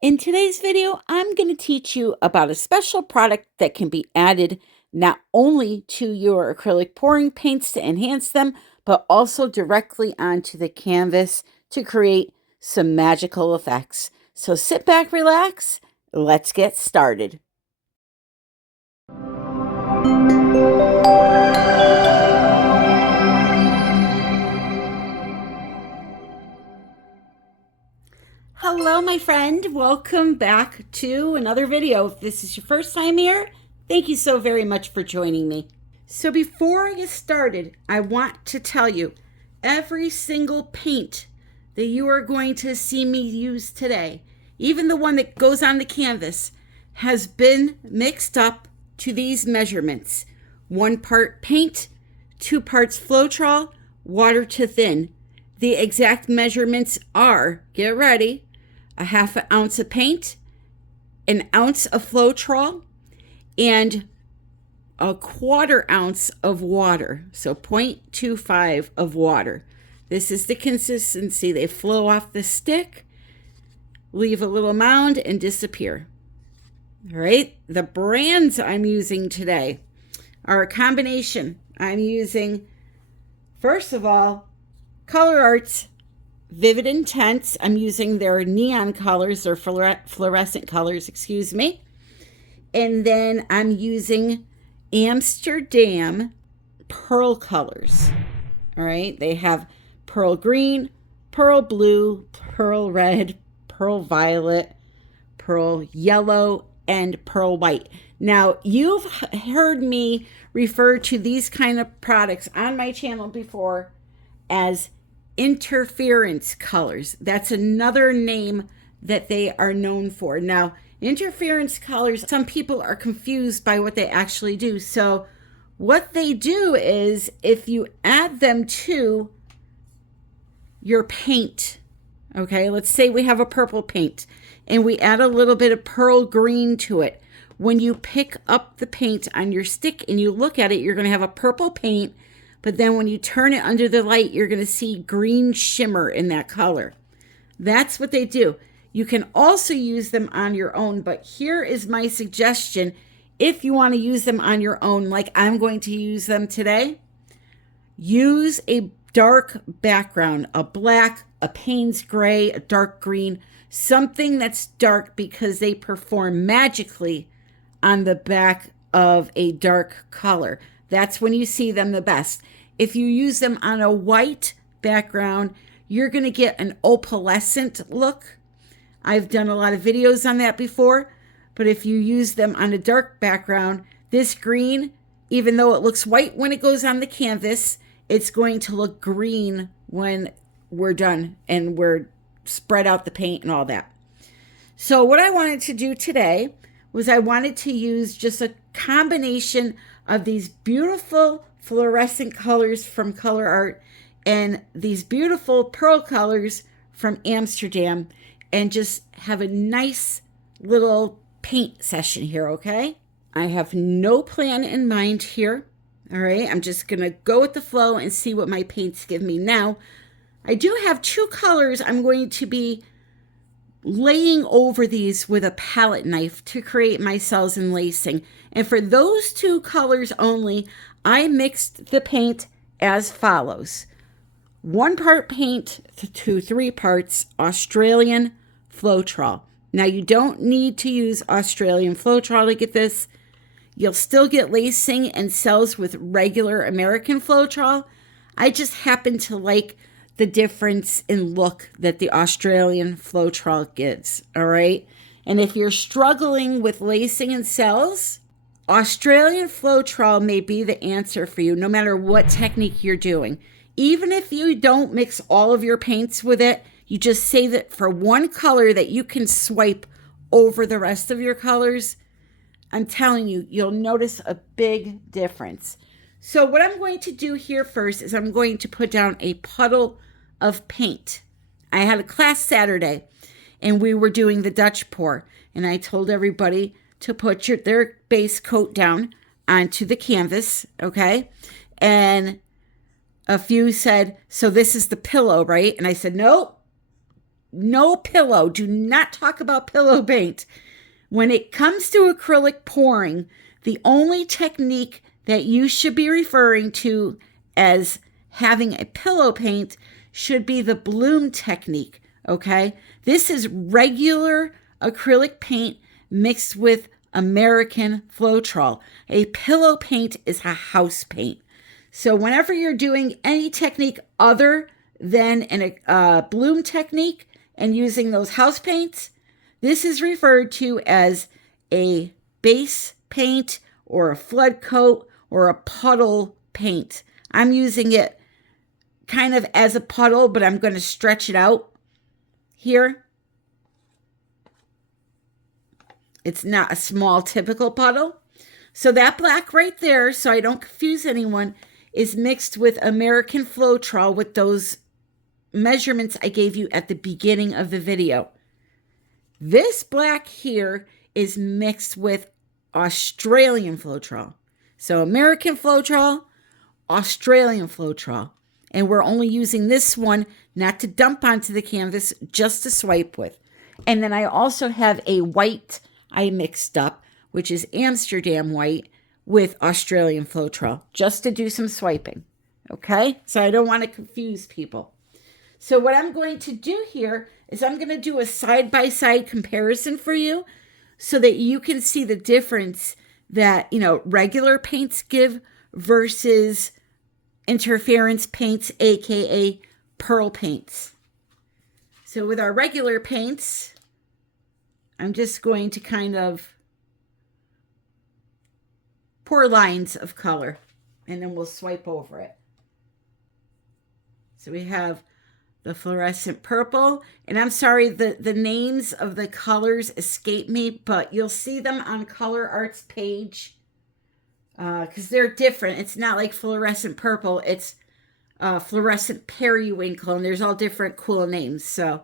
In today's video, I'm going to teach you about a special product that can be added not only to your acrylic pouring paints to enhance them, but also directly onto the canvas to create some magical effects. So sit back, relax, let's get started. Hello, my friend. Welcome back to another video. If this is your first time here, thank you so very much for joining me. So before I get started, I want to tell you, every single paint that you are going to see me use today, even the one that goes on the canvas, has been mixed up to these measurements. 1 part paint, 2 parts Floetrol, water to thin. The exact measurements are, get ready, a ½ ounce of paint, an ounce of Floetrol, and a 1/4 ounce of water. So 0.25 of water. This is the consistency. They flow off the stick, leave a little mound, and disappear. All right. The brands I'm using today are a combination. I'm using, first of all, Color Art's Vivid Intense. I'm using their neon colors, or fluorescent colors, excuse me. And then I'm using Amsterdam Pearl colors. All right. They have pearl green, pearl blue, pearl red, pearl violet, pearl yellow, and pearl white. Now, you've heard me refer to these kind of products on my channel before as interference colors. That's another name that they are known for. Now, interference colors, some people are confused by what they actually do. So what they do is, if you add them to your paint, okay, let's say we have a purple paint and we add a little bit of pearl green to it. When you pick up the paint on your stick and you look at it, you're going to have a purple paint. But then when you turn it under the light, you're going to see green shimmer in that color. That's what they do. You can also use them on your own, but here is my suggestion. If you want to use them on your own, like I'm going to use them today, use a dark background, a black, a Payne's gray, a dark green, something that's dark, because they perform magically on the back of a dark color. That's when you see them the best. If you use them on a white background, you're going to get an opalescent look. I've done a lot of videos on that before, but if you use them on a dark background, this green, even though it looks white when it goes on the canvas, it's going to look green when we're done and we're spread out the paint and all that. So what I wanted to do today was I wanted to use just a combination of these beautiful fluorescent colors from Color Art and these beautiful pearl colors from Amsterdam, and just have a nice little paint session here, okay? I have no plan in mind here, all right? I'm just going to go with the flow and see what my paints give me. Now, I do have 2 colors I'm going to be laying over these with a palette knife to create my cells and lacing. And for those 2 colors only, I mixed the paint as follows. 1 part paint to 3 parts Australian Floetrol. Now, you don't need to use Australian Floetrol to get this. You'll still get lacing and cells with regular American Floetrol. I just happen to like the difference in look that the Australian Floetrol gives, all right? And if you're struggling with lacing and cells, Australian Floetrol may be the answer for you, no matter what technique you're doing. Even if you don't mix all of your paints with it, you just save it for one color that you can swipe over the rest of your colors. I'm telling you, you'll notice a big difference. So what I'm going to do here first is I'm going to put down a puddle of paint. I had a class Saturday and we were doing the Dutch pour, and I told everybody to put their base coat down onto the canvas, okay? And a few said, so this is the pillow, right? And I said, nope, no pillow. Do not talk about pillow paint. When it comes to acrylic pouring, the only technique that you should be referring to as having a pillow paint should be the bloom technique, okay? This is regular acrylic paint mixed with American Floetrol. A pillow paint is a house paint. So whenever you're doing any technique other than a bloom technique and using those house paints, this is referred to as a base paint or a flood coat or a puddle paint. I'm using it kind of as a puddle, but I'm going to stretch it out here. It's not a small typical puddle. So that black right there, so I don't confuse anyone, is mixed with American Floetrol with those measurements I gave you at the beginning of the video. This black here is mixed with Australian Floetrol. So American Floetrol, Australian Floetrol. And we're only using this one not to dump onto the canvas, just to swipe with. And then I also have a white I mixed up, which is Amsterdam white with Australian Floetrol, just to do some swiping. Okay? So I don't want to confuse people. So what I'm going to do here is I'm going to do a side-by-side comparison for you so that you can see the difference that, regular paints give versus interference paints, aka pearl paints. So with our regular paints, I'm just going to kind of pour lines of color, and then we'll swipe over it. So we have the fluorescent purple, and I'm sorry, the names of the colors escape me, but you'll see them on Color Art's page because they're different. It's not like fluorescent purple, it's fluorescent periwinkle, and there's all different cool names. So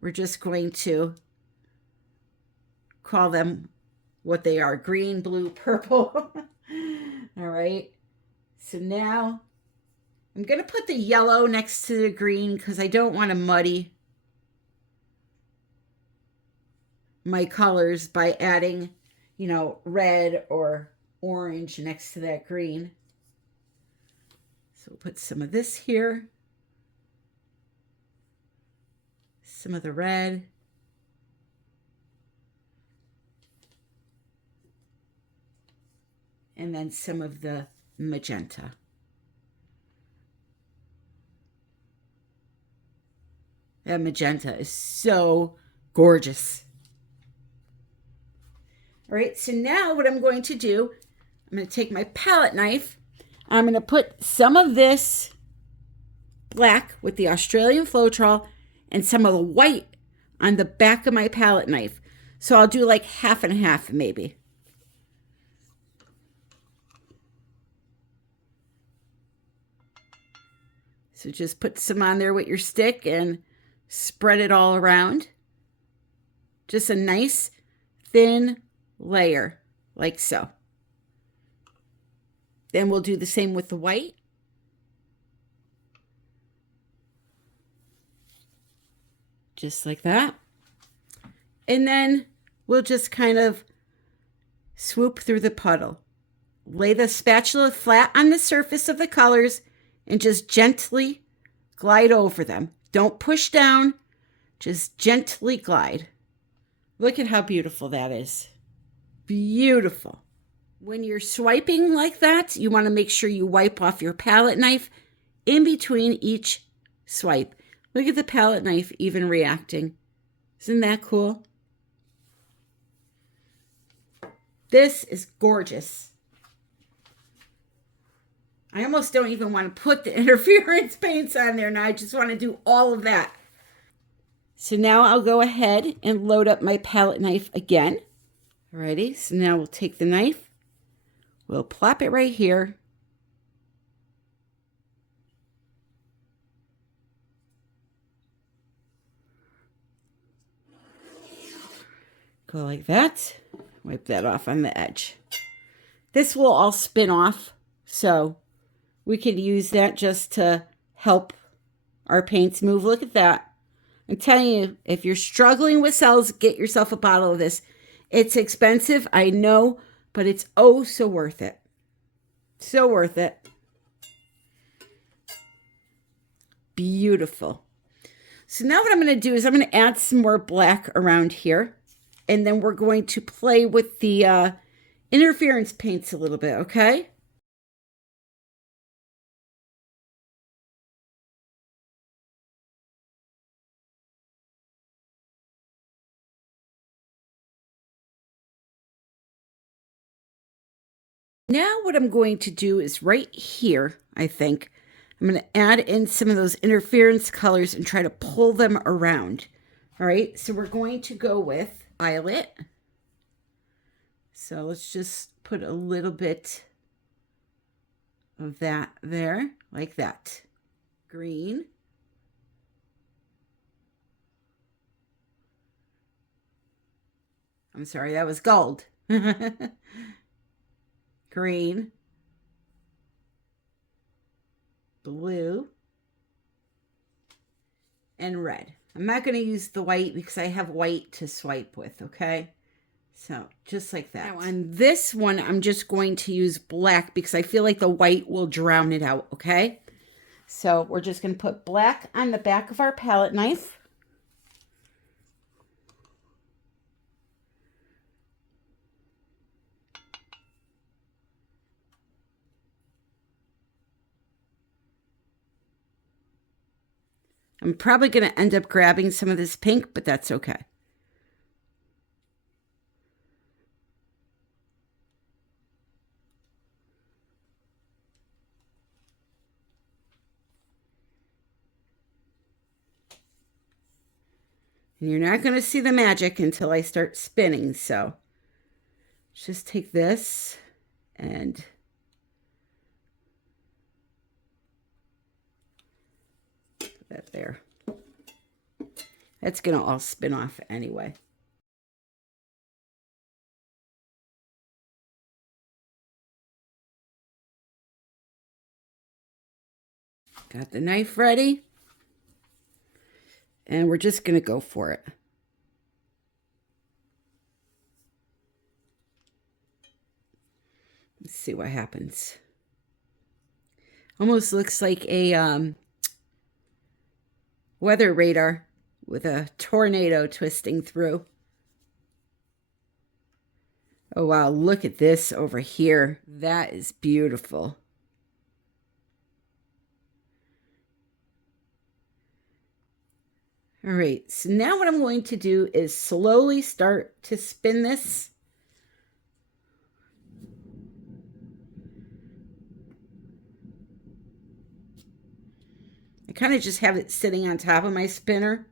we're just going to call them what they are: green, blue, purple. All right. So now I'm going to put the yellow next to the green because I don't want to muddy my colors by adding, red or orange next to that green. So we'll put some of this here, some of the red, and then some of the magenta. That magenta is so gorgeous. All right, so now what I'm going to do, I'm going to take my palette knife. I'm going to put some of this black with the Australian Floetrol and some of the white on the back of my palette knife. So I'll do like half and half maybe. So just put some on there with your stick and spread it all around. Just a nice thin layer, like so. Then we'll do the same with the white. Just like that. And then we'll just kind of swoop through the puddle. Lay the spatula flat on the surface of the colors and just gently glide over them. Don't push down, just gently glide. Look at how beautiful that is. Beautiful. When you're swiping like that, you want to make sure you wipe off your palette knife in between each swipe. Look at the palette knife even reacting. Isn't that cool? This is gorgeous. I almost don't even want to put the interference paints on there now. I just want to do all of that. So now I'll go ahead and load up my palette knife again. Alrighty, so now we'll take the knife. We'll plop it right here. Go like that. Wipe that off on the edge. This will all spin off, so we could use that just to help our paints move. Look at that. I'm telling you, if you're struggling with cells, get yourself a bottle of this. It's expensive, I know, but it's oh so worth it. So worth it. Beautiful. So now what I'm going to do is I'm going to add some more black around here. And then we're going to play with the interference paints a little bit, okay? Now what I'm going to do is right here, I think, I'm going to add in some of those interference colors and try to pull them around. All right, so we're going to go with violet. So let's just put a little bit of that there, like that. Green. I'm sorry, that was gold. Green, blue, and red. I'm not going to use the white because I have white to swipe with, okay? So just like that. Now on this one, I'm just going to use black because I feel like the white will drown it out, okay? So we're just going to put black on the back of our palette knife. I'm probably going to end up grabbing some of this pink, but that's okay. And you're not going to see the magic until I start spinning, so just take this and that there. That's going to all spin off anyway. Got the knife ready. And we're just going to go for it. Let's see what happens. Almost looks like a weather radar with a tornado twisting through. Oh, wow. Look at this over here. That is beautiful. All right. So now what I'm going to do is slowly start to spin this. I kind of just have it sitting on top of my spinner.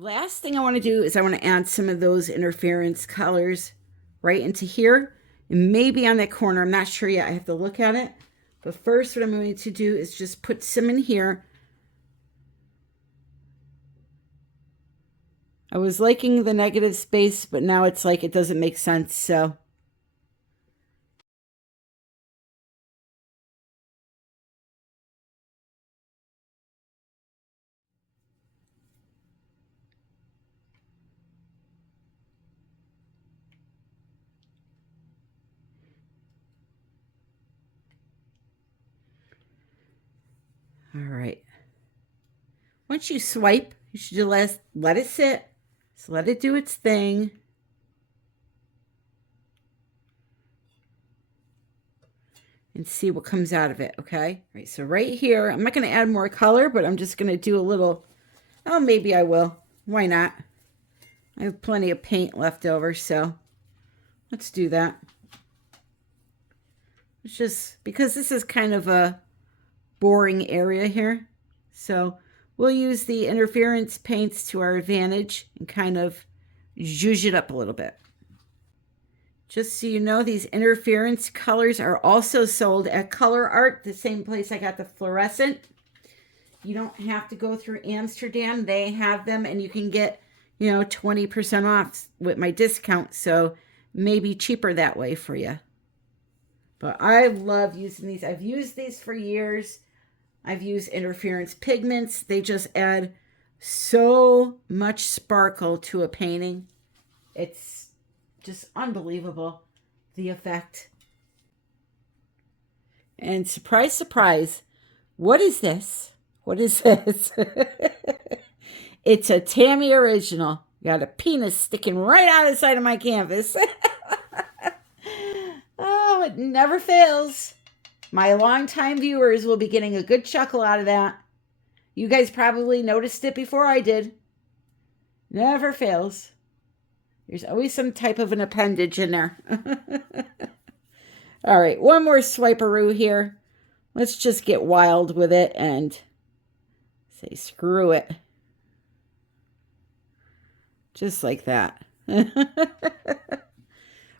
Last thing I want to do is I want to add some of those interference colors right into here and maybe on that corner. I'm not sure yet. I have to look at it. But first what I'm going to do is just put some in here. I was liking the negative space, but now it's like it doesn't make sense, so. All right. Once you swipe, you should just let it sit. Just let it do its thing. And see what comes out of it, okay? All right, so right here, I'm not going to add more color, but I'm just going to do a little, oh, maybe I will. Why not? I have plenty of paint left over, so let's do that. It's just because this is kind of a boring area here. So we'll use the interference paints to our advantage and kind of zhuzh it up a little bit. Just so you know, these interference colors are also sold at Color Art, the same place I got the fluorescent. You don't have to go through Amsterdam. They have them, and you can get, 20% off with my discount. So maybe cheaper that way for you. But I love using these. I've used these for years. I've used interference pigments. They just add so much sparkle to a painting. It's just unbelievable, the effect. And surprise, surprise, what is this? What is this? It's a Tammy original. Got a penis sticking right out of the side of my canvas. Oh, it never fails. My longtime viewers will be getting a good chuckle out of that. You guys probably noticed it before I did. Never fails. There's always some type of an appendage in there. All right, one more swiperoo here. Let's just get wild with it and say screw it. Just like that.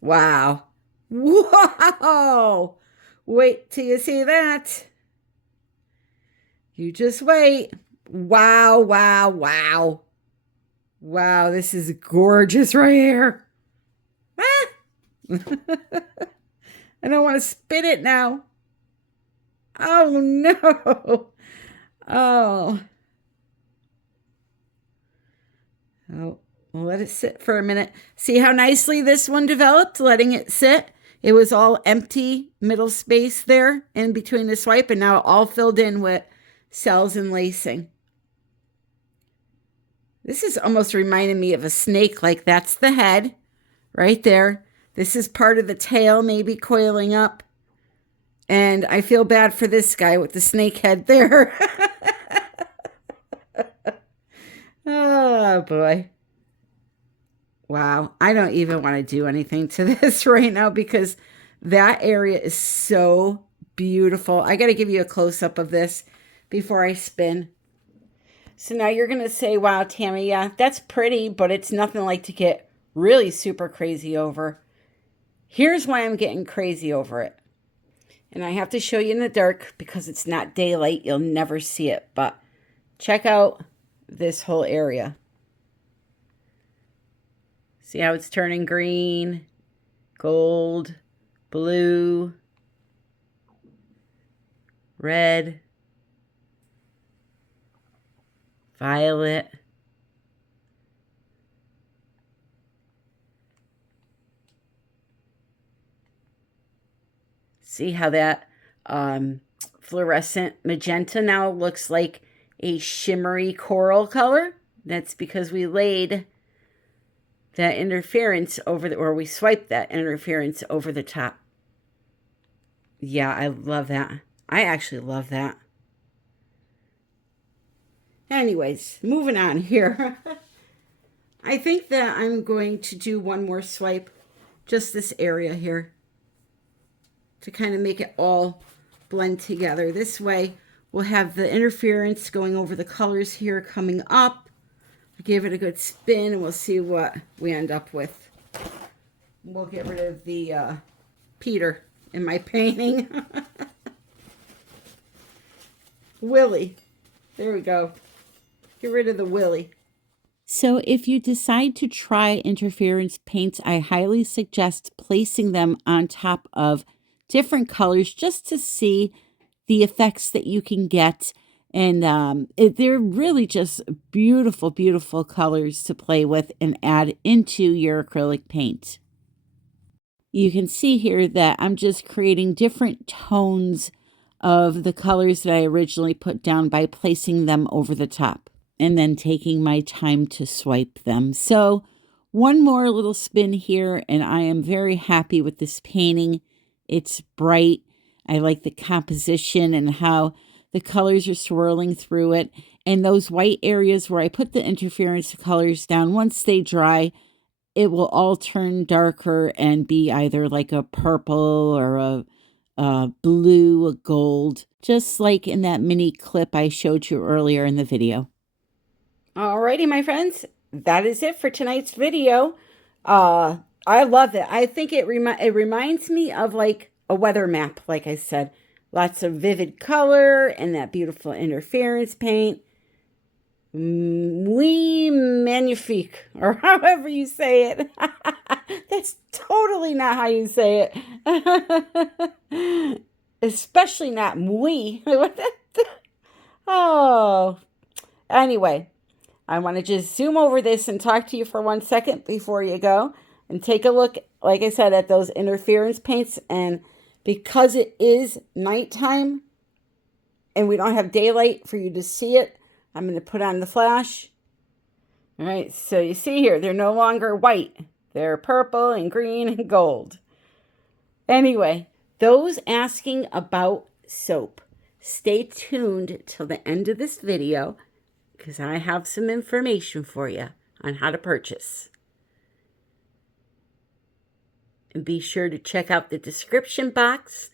Wow. Whoa! Wait till you see that. You just wait. Wow, wow, wow. Wow, this is gorgeous right here. Ah! I don't want to spit it now. Oh, no. Oh. Oh, we'll let it sit for a minute. See how nicely this one developed, letting it sit? It was all empty middle space there in between the swipe, and now all filled in with cells and lacing. This is almost reminding me of a snake, like that's the head right there. This is part of the tail maybe coiling up. And I feel bad for this guy with the snake head there. Oh, boy. Wow. I don't even want to do anything to this right now because that area is so beautiful. I got to give you a close-up of this before I spin. So now you're going to say, wow, Tammy, yeah, that's pretty, but it's nothing like to get really super crazy over. Here's why I'm getting crazy over it. And I have to show you in the dark because it's not daylight. You'll never see it. But check out this whole area. See how it's turning green, gold, blue, red, violet. See how that fluorescent magenta now looks like a shimmery coral color? That's because we laid that interference over the, or we swiped that interference over the top. Yeah, I love that. I actually love that. Anyways, moving on here. I think that I'm going to do one more swipe, just this area here, to kind of make it all blend together. This way, we'll have the interference going over the colors here coming up. Give it a good spin, and we'll see what we end up with. We'll get rid of the Peter in my painting. Willie. There we go. Get rid of the Willie. So if you decide to try interference paints, I highly suggest placing them on top of different colors just to see the effects that you can get. And they're really just beautiful, beautiful colors to play with and add into your acrylic paint. You can see here that I'm just creating different tones of the colors that I originally put down by placing them over the top and then taking my time to swipe them. So one more little spin here, and I am very happy with this painting. It's bright. I like the composition and how the colors are swirling through it. And those white areas where I put the interference colors down, once they dry, it will all turn darker and be either like a purple or blue, a gold, just like in that mini clip I showed you earlier in the video. Alrighty, my friends, that is it for tonight's video. I love it. I think it reminds me of like a weather map, like I said. Lots of vivid color and that beautiful interference paint. Muy magnifique, or however you say it. That's totally not how you say it. Especially not muy. Oh. Anyway, I want to just zoom over this and talk to you for 1 second before you go. And take a look, like I said, at those interference paints. And because it is nighttime and we don't have daylight for you to see it, I'm going to put on the flash. All right, so you see here, they're no longer white. They're purple and green and gold. Anyway, those asking about soap, stay tuned till the end of this video because I have some information for you on how to purchase. And be sure to check out the description box.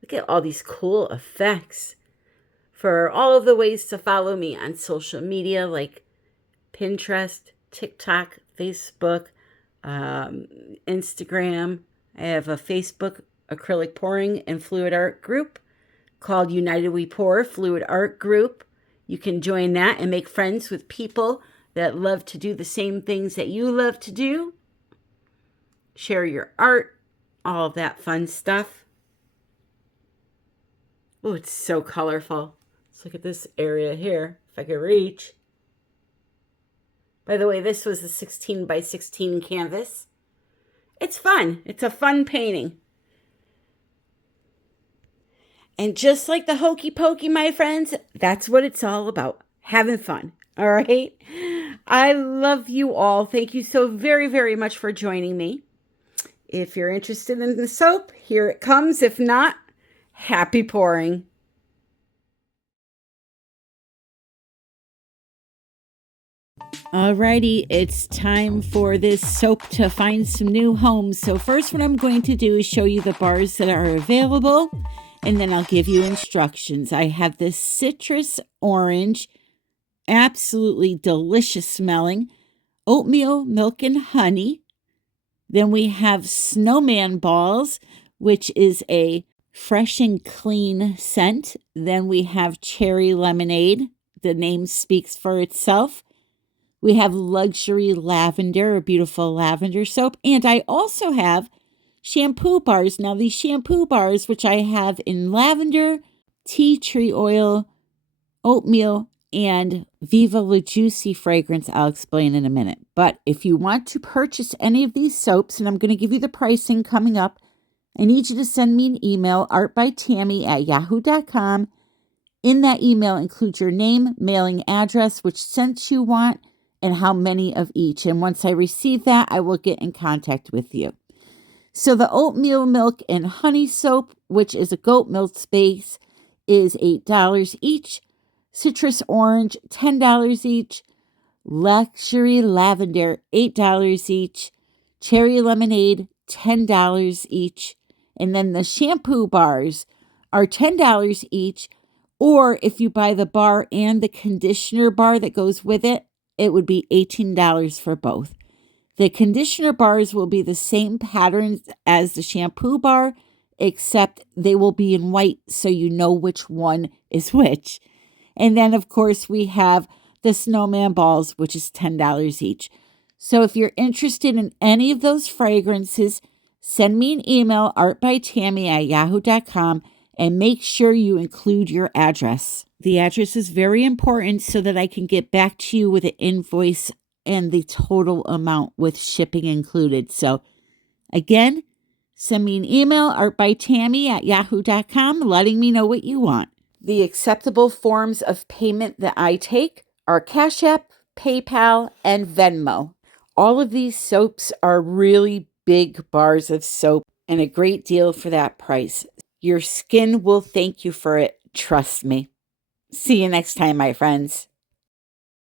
Look at all these cool effects. For all of the ways to follow me on social media like Pinterest, TikTok, Facebook, Instagram. I have a Facebook acrylic pouring and fluid art group called United We Pour Fluid Art Group. You can join that and make friends with people that love to do the same things that you love to do. Share your art, all of that fun stuff. Oh, it's so colorful. Let's look at this area here, if I could reach. By the way, this was a 16 by 16 canvas. It's fun. It's a fun painting. And just like the hokey pokey, my friends, that's what it's all about. Having fun. All right? I love you all. Thank you so very, very much for joining me. If you're interested in the soap, here it comes. If not, happy pouring. Alrighty, it's time for this soap to find some new homes. So first what I'm going to do is show you the bars that are available, and then I'll give you instructions. I have this citrus orange, absolutely delicious smelling, oatmeal, milk, and honey. Then we have Snowman Balls, which is a fresh and clean scent. Then we have cherry lemonade. The name speaks for itself. We have luxury lavender, a beautiful lavender soap. And I also have shampoo bars. Now, these shampoo bars, which I have in lavender, tea tree oil, oatmeal, and Viva La Juicy fragrance, I'll explain in a minute. But if you want to purchase any of these soaps, and I'm going to give you the pricing coming up, I need you to send me an email, artbytammy@yahoo.com. In that email, include your name, mailing address, which scents you want, and how many of each. And once I receive that, I will get in contact with you. So the oatmeal, milk, and honey soap, which is a goat milk base, is $8 each. Citrus orange, $10 each. Luxury lavender, $8 each. Cherry lemonade, $10 each. And then the shampoo bars are $10 each. Or if you buy the bar and the conditioner bar that goes with it, it would be $18 for both. The conditioner bars will be the same patterns as the shampoo bar, except they will be in white so you know which one is which. And then, of course, we have the Snowman Balls, which is $10 each. So if you're interested in any of those fragrances, send me an email, artbytammy@yahoo.com, and make sure you include your address. The address is very important so that I can get back to you with an invoice and the total amount with shipping included. So again, send me an email, artbytammy@yahoo.com, letting me know what you want. The acceptable forms of payment that I take are Cash App, PayPal, and Venmo. All of these soaps are really big bars of soap and a great deal for that price. Your skin will thank you for it. Trust me. See you next time, my friends.